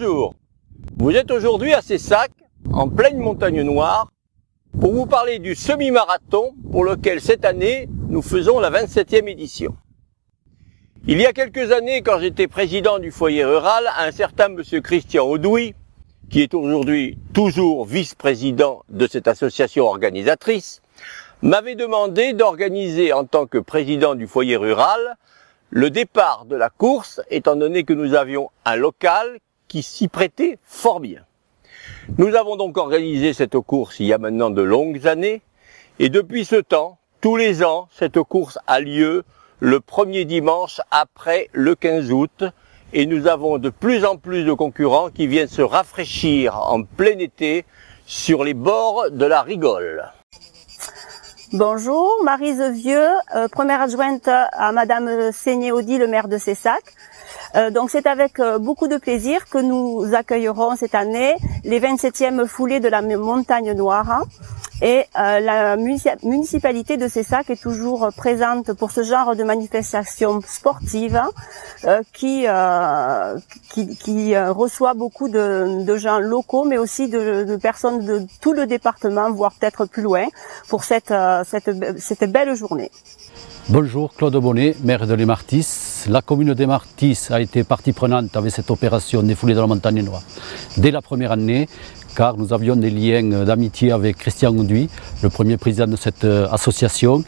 Bonjour, vous êtes aujourd'hui à Cessac, en pleine montagne noire, pour vous parler du semi-marathon pour lequel cette année nous faisons la 27e édition. Il y a quelques années, quand j'étais président du foyer rural, un certain monsieur Christian Audouy, qui est aujourd'hui toujours vice-président de cette association organisatrice, m'avait demandé d'organiser en tant que président du foyer rural le départ de la course, étant donné que nous avions un local qui s'y prêtait fort bien. Nous avons donc organisé cette course il y a maintenant de longues années, et depuis ce temps, tous les ans, cette course a lieu le premier dimanche après le 15 août, et nous avons de plus en plus de concurrents qui viennent se rafraîchir en plein été sur les bords de la Rigole. Bonjour, Maryse Vieux, première adjointe à Madame Seigné-Audy, le maire de Cessac. Donc c'est avec beaucoup de plaisir que nous accueillerons cette année les 27e foulées de la Montagne Noire. Et la municipalité de Cessac est toujours présente pour ce genre de manifestation sportive qui reçoit beaucoup de gens locaux, mais aussi de personnes de tout le département, voire peut-être plus loin, pour cette belle journée. Bonjour, Claude Bonnet, maire de Les Martis. La commune des Martis a été partie prenante avec cette opération des foulées de la Montagne Noire dès la première année, car nous avions des liens d'amitié avec Christian Audouy, le premier président de cette association.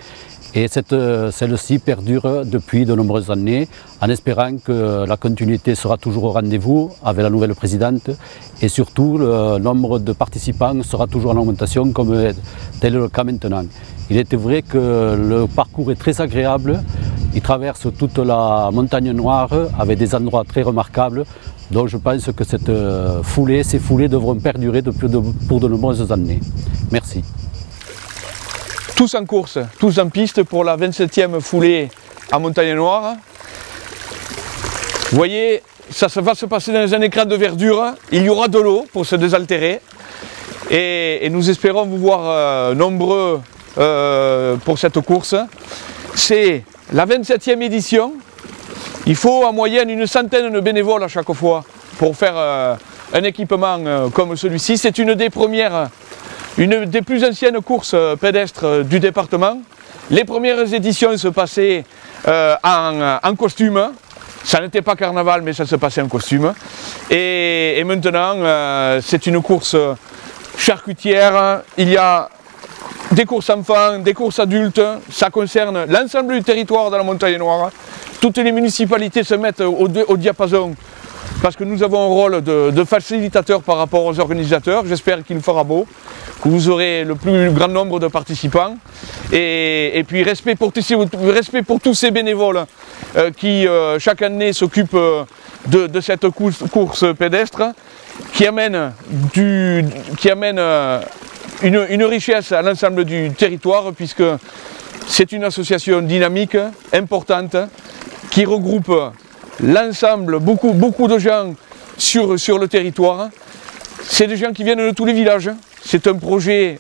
Et celle-ci perdure depuis de nombreuses années, en espérant que la continuité sera toujours au rendez-vous avec la nouvelle présidente, et surtout le nombre de participants sera toujours en augmentation comme tel est le cas maintenant. Il était vrai que le parcours est très agréable, il traverse toute la Montagne Noire avec des endroits très remarquables, donc je pense que ces foulées devront perdurer pour de nombreuses années. Merci. Tous en course, tous en piste pour la 27e foulée à Montagne Noire. Vous voyez, ça va se passer dans un écran de verdure, il y aura de l'eau pour se désaltérer et nous espérons vous voir nombreux pour cette course. C'est la 27e édition, il faut en moyenne une centaine de bénévoles à chaque fois pour faire un équipement comme celui-ci. C'est une des premières, une des plus anciennes courses pédestres du département. Les premières éditions se passaient en costume. Ça n'était pas carnaval, mais ça se passait en costume. Et maintenant, c'est une course charcutière. Il y a des courses enfants, des courses adultes. Ça concerne l'ensemble du territoire de la Montagne Noire. Toutes les municipalités se mettent au diapason parce que nous avons un rôle de facilitateur par rapport aux organisateurs. J'espère qu'il fera beau, que vous aurez le plus grand nombre de participants. Et puis respect pour tous ces bénévoles qui chaque année s'occupent de cette course pédestre qui amène une richesse à l'ensemble du territoire, puisque c'est une association dynamique, importante, qui regroupe l'ensemble, beaucoup de gens sur le territoire. C'est des gens qui viennent de tous les villages. C'est un projet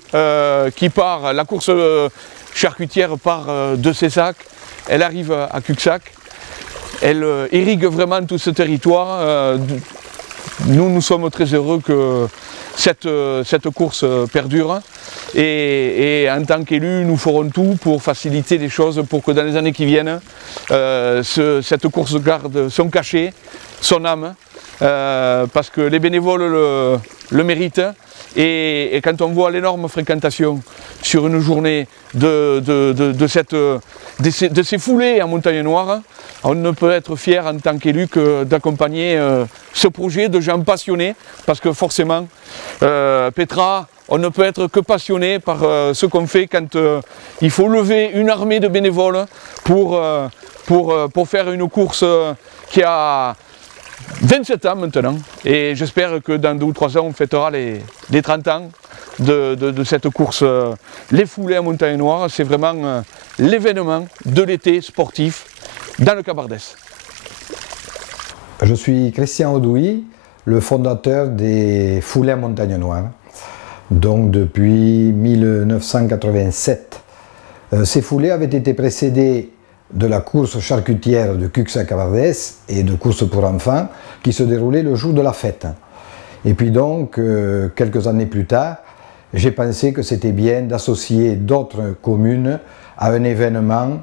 qui part, la course charcutière part de Cessac, elle arrive à Cuxac, elle irrigue vraiment tout ce territoire. Nous sommes très heureux que cette course perdure et en tant qu'élus, nous ferons tout pour faciliter les choses pour que dans les années qui viennent, cette course garde son cachet, son âme, parce que les bénévoles le méritent. Et quand on voit l'énorme fréquentation sur une journée de ces foulées en Montagne Noire, on ne peut être fier en tant qu'élu que d'accompagner ce projet de gens passionnés, parce que forcément, Petra, on ne peut être que passionné par ce qu'on fait quand il faut lever une armée de bénévoles pour faire une course qui a 27 ans maintenant, et j'espère que dans 2 ou 3 ans on fêtera les 30 ans de cette course. Les foulées à Montagne Noire, c'est vraiment l'événement de l'été sportif dans le Cabardès. Je suis Christian Audouy, le fondateur des foulées à Montagne Noire, donc depuis 1987. Ces foulées avaient été précédées de la course charcutière de Cuxac-Cabardès et de course pour enfants qui se déroulait le jour de la fête. Et puis donc, quelques années plus tard, j'ai pensé que c'était bien d'associer d'autres communes à un événement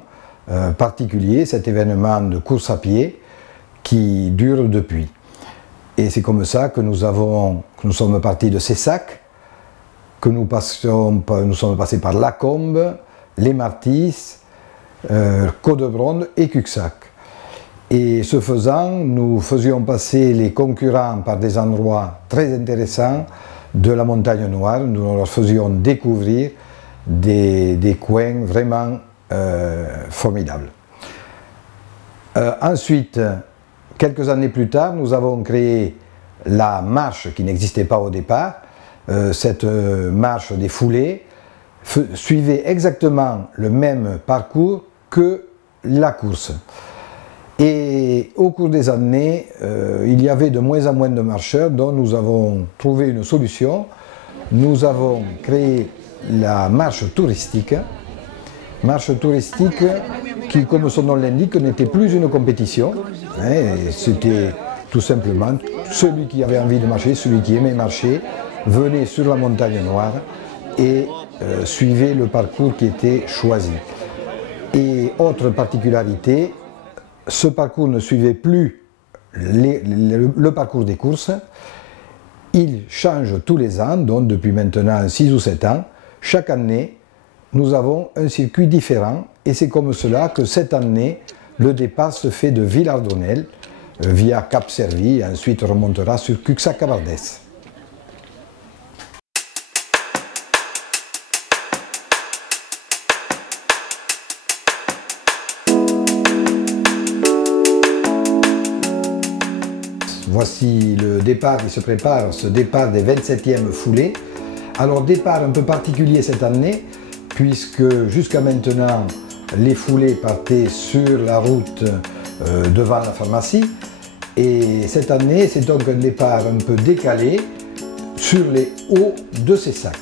particulier, cet événement de course à pied qui dure depuis. Et c'est comme ça que nous sommes partis de Cessac, que nous sommes passés par Lacombe, les Martis, Codebronde et Cuxac. Et ce faisant, nous faisions passer les concurrents par des endroits très intéressants de la Montagne Noire. Nous leur faisions découvrir des coins vraiment formidables. Ensuite, quelques années plus tard, nous avons créé la marche qui n'existait pas au départ. Cette marche des foulées suivait exactement le même parcours que la course. Et au cours des années, il y avait de moins en moins de marcheurs, dont nous avons trouvé une solution. Nous avons créé la marche touristique qui, comme son nom l'indique, n'était plus une compétition. C'était tout simplement celui qui avait envie de marcher, celui qui aimait marcher, venait sur la Montagne Noire et suivait le parcours qui était choisi. Et autre particularité, ce parcours ne suivait plus le parcours des courses, il change tous les ans, donc depuis maintenant 6 ou 7 ans. Chaque année, nous avons un circuit différent et c'est comme cela que cette année, le départ se fait de Villardonnel via Cap-Servi et ensuite remontera sur Cuxac-Cabardès. Voici le départ qui se prépare, ce départ des 27e foulées. Alors départ un peu particulier cette année, puisque jusqu'à maintenant les foulées partaient sur la route devant la pharmacie. Et cette année, c'est donc un départ un peu décalé sur les hauts de Cessac.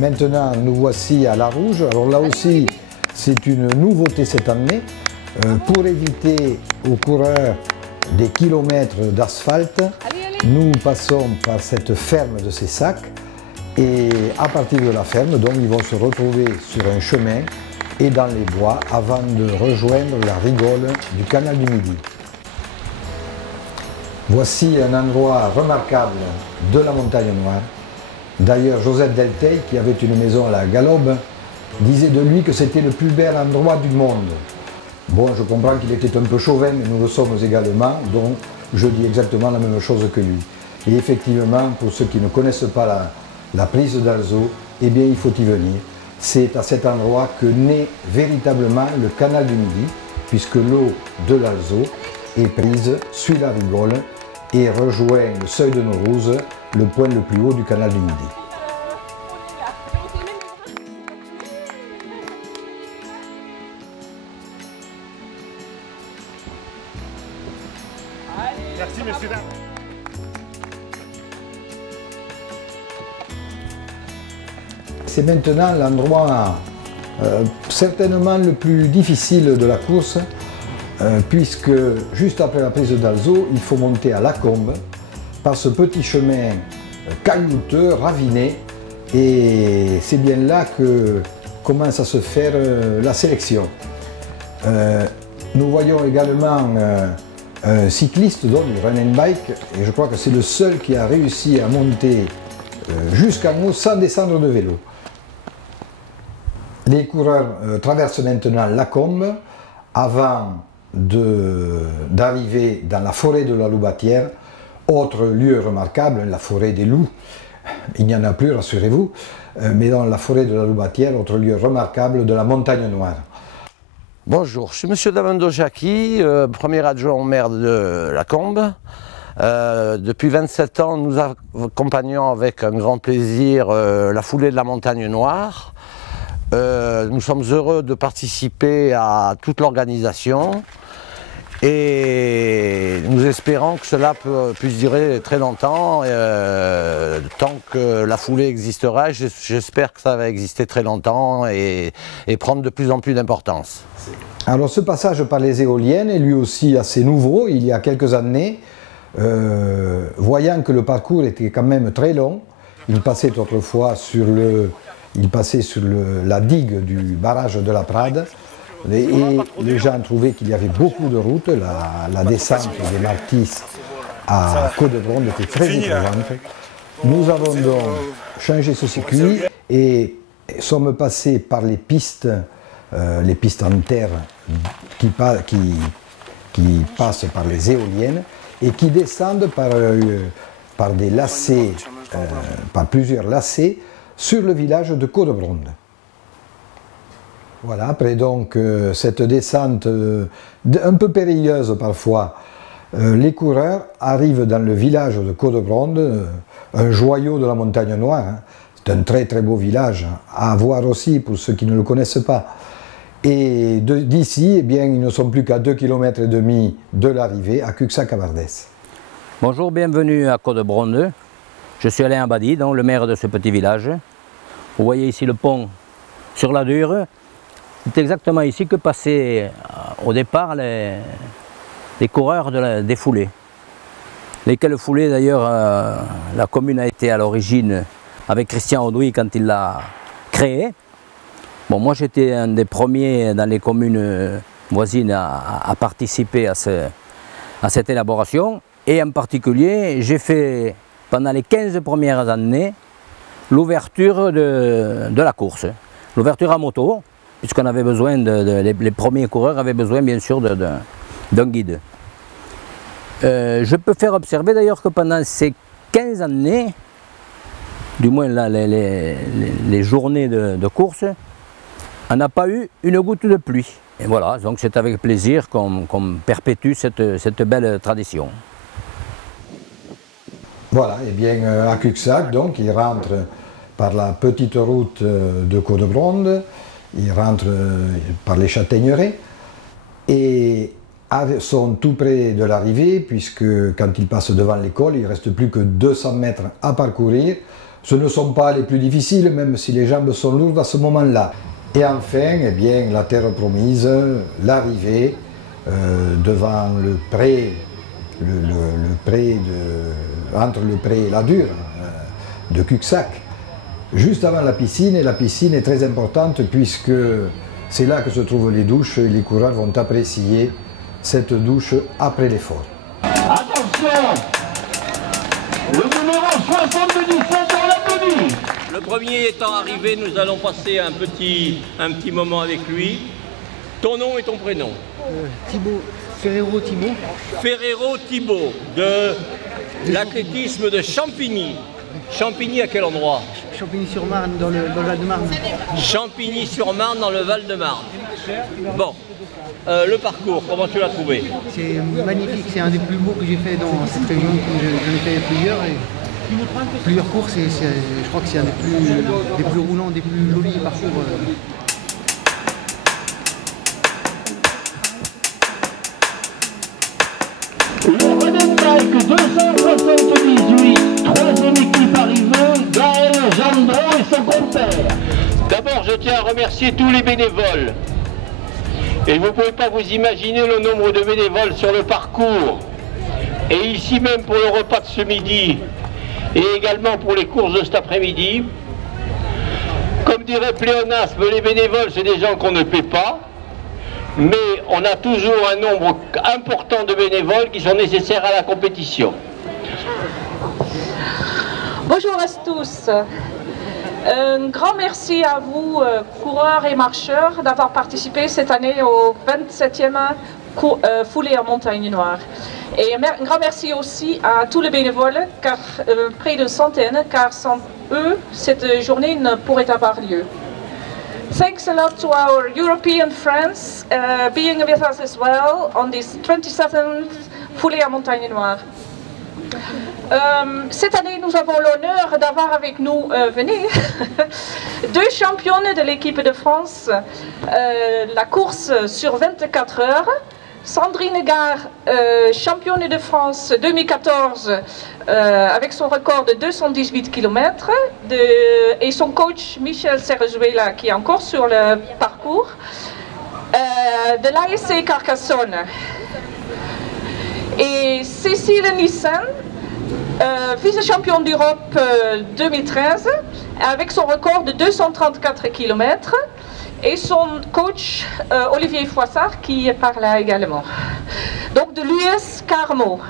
Maintenant, nous voici à La Rouge. Alors là aussi, c'est une nouveauté cette année. Pour éviter aux coureurs des kilomètres d'asphalte, nous passons par cette ferme de Cessac. Et à partir de la ferme, donc, ils vont se retrouver sur un chemin et dans les bois avant de rejoindre la rigole du canal du Midi. Voici un endroit remarquable de la Montagne Noire. D'ailleurs, Joseph Delteil, qui avait une maison à la Galobe, disait de lui que c'était le plus bel endroit du monde. Bon, je comprends qu'il était un peu chauvin, mais nous le sommes également, donc je dis exactement la même chose que lui. Et effectivement, pour ceux qui ne connaissent pas la prise d'Alzot, eh bien, il faut y venir. C'est à cet endroit que naît véritablement le canal du Midi, puisque l'eau de l'Alzot est prise, suit la rigole et rejoint le seuil de Naurouse, le point le plus haut du canal du Midi. Merci, messieurs, dames. C'est maintenant l'endroit certainement le plus difficile de la course, puisque juste après la prise d'Alzot, il faut monter à Lacombe par ce petit chemin caillouteux, raviné, et c'est bien là que commence à se faire la sélection. Nous voyons également un cycliste, donc du run and bike, et je crois que c'est le seul qui a réussi à monter jusqu'en haut sans descendre de vélo. Les coureurs traversent maintenant Lacombe avant d'arriver dans la forêt de la Loubatière, autre lieu remarquable, la forêt des loups. Il n'y en a plus, rassurez-vous, mais dans la forêt de la Loubatière, autre lieu remarquable de la Montagne Noire. Bonjour, je suis M. Davando Jacqui, premier adjoint au maire de La Combe. Depuis 27 ans, nous accompagnons avec un grand plaisir la foulée de la Montagne Noire. Nous sommes heureux de participer à toute l'organisation et nous espérons que cela puisse durer très longtemps. Tant que la foulée existera, j'espère que ça va exister très longtemps et prendre de plus en plus d'importance. Alors ce passage par les éoliennes est lui aussi assez nouveau. Il y a quelques années, voyant que le parcours était quand même très long, il passait autrefois sur la digue du barrage de la Prade et les gens trouvaient qu'il y avait beaucoup de routes. La descente des Martis à Codebronde était très éprouvante. Nous avons donc changé ce circuit et sommes passés par les pistes en terre qui passent par les éoliennes et qui descendent par des lacets, par plusieurs lacets, sur le village de Codebronde. Voilà, après donc cette descente un peu périlleuse parfois, les coureurs arrivent dans le village de Codebronde, un joyau de la Montagne Noire. Hein. C'est un très très beau village à voir aussi pour ceux qui ne le connaissent pas. Et d'ici, eh bien, ils ne sont plus qu'à 2,5 km de l'arrivée à Cuxac-Cabardès. Bonjour, bienvenue à Codebronde. Je suis Alain Abadi, donc le maire de ce petit village. Vous voyez ici le pont sur la Dure. C'est exactement ici que passaient au départ les coureurs des foulées. Lesquels foulées d'ailleurs, la commune a été à l'origine avec Christian Audouy quand il l'a créé. Bon, moi j'étais un des premiers dans les communes voisines à participer à cette élaboration. Et en particulier, j'ai fait pendant les 15 premières années l'ouverture de la course. L'ouverture à moto, puisqu'on avait besoin, les premiers coureurs avaient besoin bien sûr d'un guide. Je peux faire observer d'ailleurs que pendant ces 15 années, du moins là, les journées de course, on n'a pas eu une goutte de pluie. Et voilà, donc c'est avec plaisir qu'on perpétue cette belle tradition. Voilà, et bien à Cuxac, donc, il rentre par la petite route de Codebronde, il rentre par les Châtaigneraies et sont tout près de l'arrivée, puisque quand ils passent devant l'école, il ne reste plus que 200 mètres à parcourir. Ce ne sont pas les plus difficiles, même si les jambes sont lourdes à ce moment-là. Et enfin, eh bien, la terre promise, l'arrivée devant le pré, entre le pré et la Dure de Cuxac, juste avant la piscine, et la piscine est très importante puisque c'est là que se trouvent les douches et les coureurs vont apprécier cette douche après l'effort. Attention, le numéro 77 dans la tenue. Le premier étant arrivé, nous allons passer un petit moment avec lui. Ton nom et ton prénom? Thibaut, Ferrero Thibaut. Ferrero Thibaut, de l'athlétisme de Champigny. Champigny à quel endroit? Champigny-sur-Marne, dans le Val-de-Marne. Champigny-sur-Marne, dans le Val-de-Marne. Bon, le parcours, comment tu l'as trouvé? C'est magnifique, c'est un des plus beaux que j'ai fait dans cette région. J'en ai fait plusieurs courses et je crois que c'est un des plus roulants, des plus jolis parcours. Le Running Bike 278, troisième équipe arrivée, Gaël Gendron et son compère. D'abord, je tiens à remercier tous les bénévoles. Et vous ne pouvez pas vous imaginer le nombre de bénévoles sur le parcours. Et ici même pour le repas de ce midi, et également pour les courses de cet après-midi. Comme dirait Pléonasme, les bénévoles, c'est des gens qu'on ne paie pas. Mais on a toujours un nombre important de bénévoles qui sont nécessaires à la compétition. Bonjour à tous. Un grand merci à vous, coureurs et marcheurs, d'avoir participé cette année au 27e foulée en montagne noire. Et un grand merci aussi à tous les bénévoles, car, près d'une centaine, car sans eux, cette journée ne pourrait avoir lieu. Thanks a lot to our European friends being with us as well on this 27th foulée en montagne noire. Cette année, nous avons l'honneur d'avoir avec nous, venez, deux championnes de l'équipe de France, la course sur 24 heures. Sandrine Gare, championne de France 2014, avec son record de 218 km, et son coach Michel Sergezuela, qui est encore sur le parcours, de l'ASC Carcassonne. Et Cécile Nissen, vice-championne d'Europe 2013, avec son record de 234 km, et son coach Olivier Foissard qui est là également. Donc de l'US Carmo.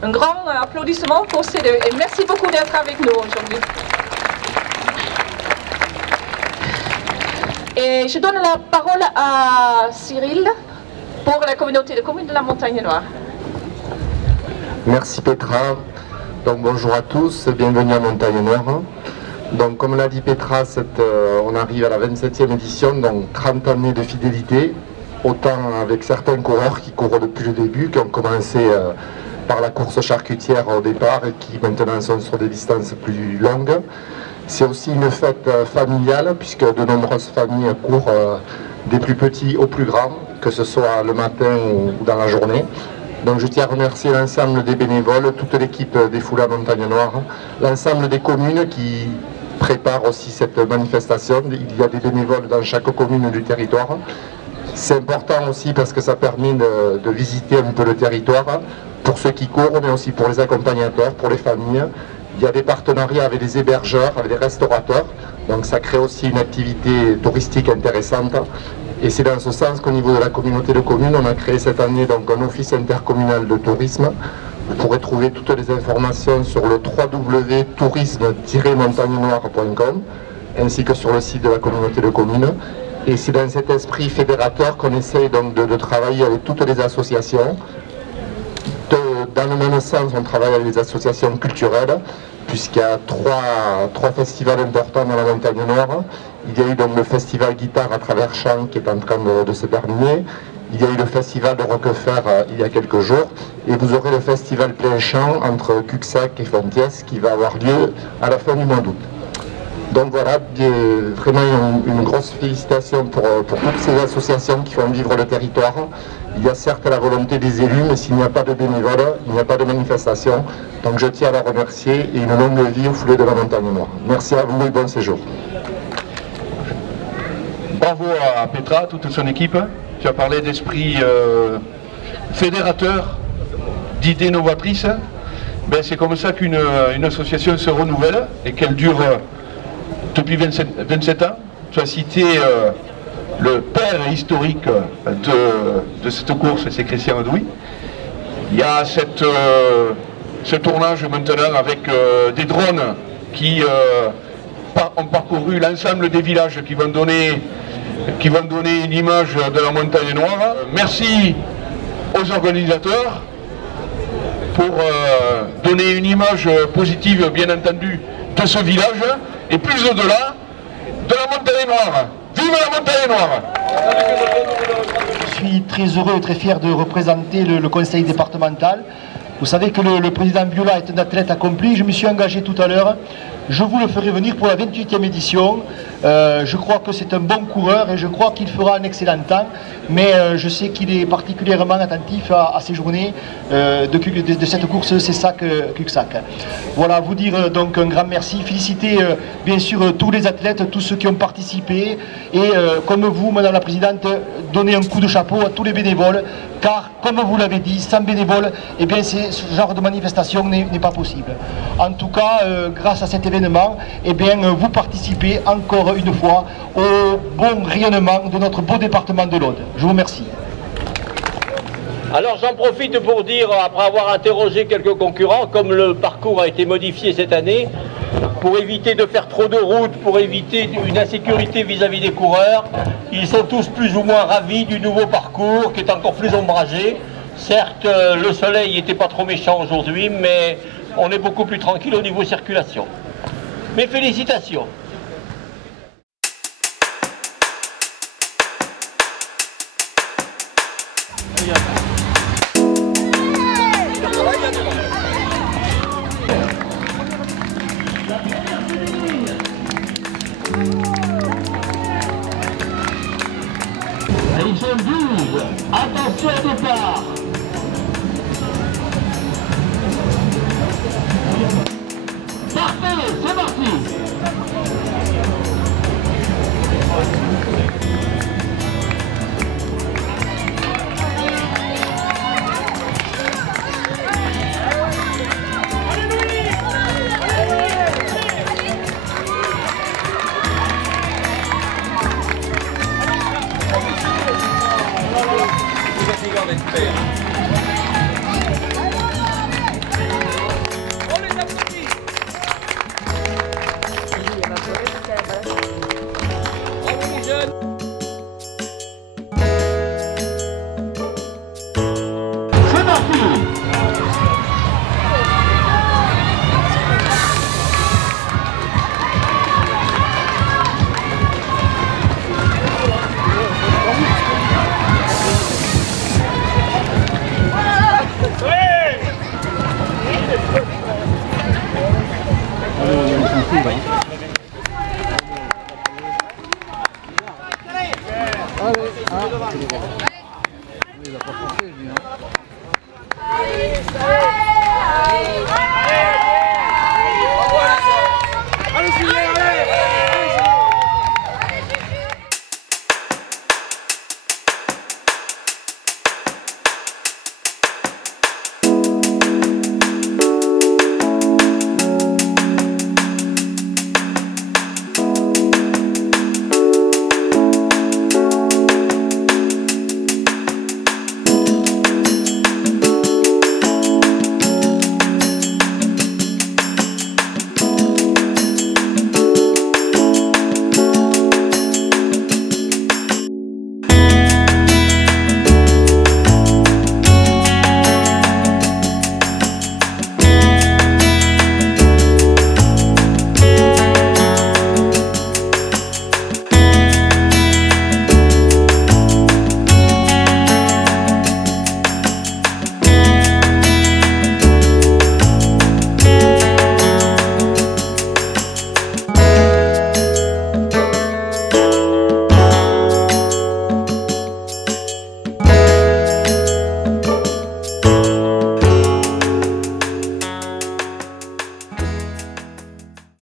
Un grand applaudissement pour ces deux et merci beaucoup d'être avec nous aujourd'hui. Et je donne la parole à Cyril pour la communauté de communes de la Montagne Noire. Merci Petra. Donc bonjour à tous, bienvenue à Montagne Noire. Donc comme l'a dit Petra, on arrive à la 27e édition, donc 30 années de fidélité, autant avec certains coureurs qui courent depuis le début, qui ont commencé par la course charcutière au départ et qui maintenant sont sur des distances plus longues. C'est aussi une fête familiale puisque de nombreuses familles courent des plus petits aux plus grands, que ce soit le matin ou dans la journée. Donc je tiens à remercier l'ensemble des bénévoles, toute l'équipe des Foulées à Montagne Noire, l'ensemble des communes qui préparent aussi cette manifestation. Il y a des bénévoles dans chaque commune du territoire. C'est important aussi parce que ça permet de visiter un peu le territoire pour ceux qui courent, mais aussi pour les accompagnateurs, pour les familles. Il y a des partenariats avec des hébergeurs, avec des restaurateurs, donc ça crée aussi une activité touristique intéressante. Et c'est dans ce sens qu'au niveau de la communauté de communes, on a créé cette année donc un office intercommunal de tourisme. Vous pourrez trouver toutes les informations sur le www.tourisme-montagnenoire.com ainsi que sur le site de la communauté de communes. Et c'est dans cet esprit fédérateur qu'on essaye donc de travailler avec toutes les associations. Dans le même sens, on travaille avec les associations culturelles, puisqu'il y a trois festivals importants dans la Montagne Noire. Il y a eu donc le festival guitare à travers Champs qui est en train de se terminer. Il y a eu le festival de Roquefort il y a quelques jours. Et vous aurez le festival plein champ entre Cuxac et Fontiès qui va avoir lieu à la fin du mois d'août. Donc voilà, vraiment une grosse félicitation pour toutes ces associations qui font vivre le territoire. Il y a certes la volonté des élus, mais s'il n'y a pas de bénévoles, il n'y a pas de manifestation. Donc je tiens à la remercier et une longue vie aux Foulées de la Montagne Noire. Merci à vous et bon séjour. Bravo à Petra, toute son équipe. Tu as parlé d'esprit fédérateur, d'idées novatrices. Ben, c'est comme ça qu'une association se renouvelle et qu'elle dure depuis 27 ans. Tu as cité le père historique de cette course, c'est Christian Adoui. Il y a ce tournage maintenant avec des drones qui ont parcouru l'ensemble des villages qui vont donner une image de la Montagne Noire. Merci aux organisateurs pour donner une image positive, bien entendu, de ce village et plus au-delà de la Montagne Noire. Vive la Montagne Noire! Je suis très heureux et très fier de représenter le conseil départemental. Vous savez que le président Viola est un athlète accompli. Je me suis engagé tout à l'heure. Je vous le ferai venir pour la 28e édition. Je crois que c'est un bon coureur et je crois qu'il fera un excellent temps. Mais je sais qu'il est particulièrement attentif à ces journées de cette course Cessac-Cuxac. Voilà, vous dire donc un grand merci. Féliciter bien sûr tous les athlètes, tous ceux qui ont participé. Et comme vous, Madame la Présidente, donner un coup de chapeau à tous les bénévoles. Car, comme vous l'avez dit, sans bénévoles, eh bien, ce genre de manifestation n'est pas possible. En tout cas, grâce à cet événement, eh bien, vous participez encore une fois au bon rayonnement de notre beau département de l'Aude. Je vous remercie. Alors j'en profite pour dire, après avoir interrogé quelques concurrents, comme le parcours a été modifié cette année, pour éviter de faire trop de route, pour éviter une insécurité vis-à-vis des coureurs. Ils sont tous plus ou moins ravis du nouveau parcours qui est encore plus ombragé. Certes, le soleil n'était pas trop méchant aujourd'hui, mais on est beaucoup plus tranquille au niveau circulation. Mes félicitations. Ils sont 12. Attention au départ. Parfait, c'est parti. Allez,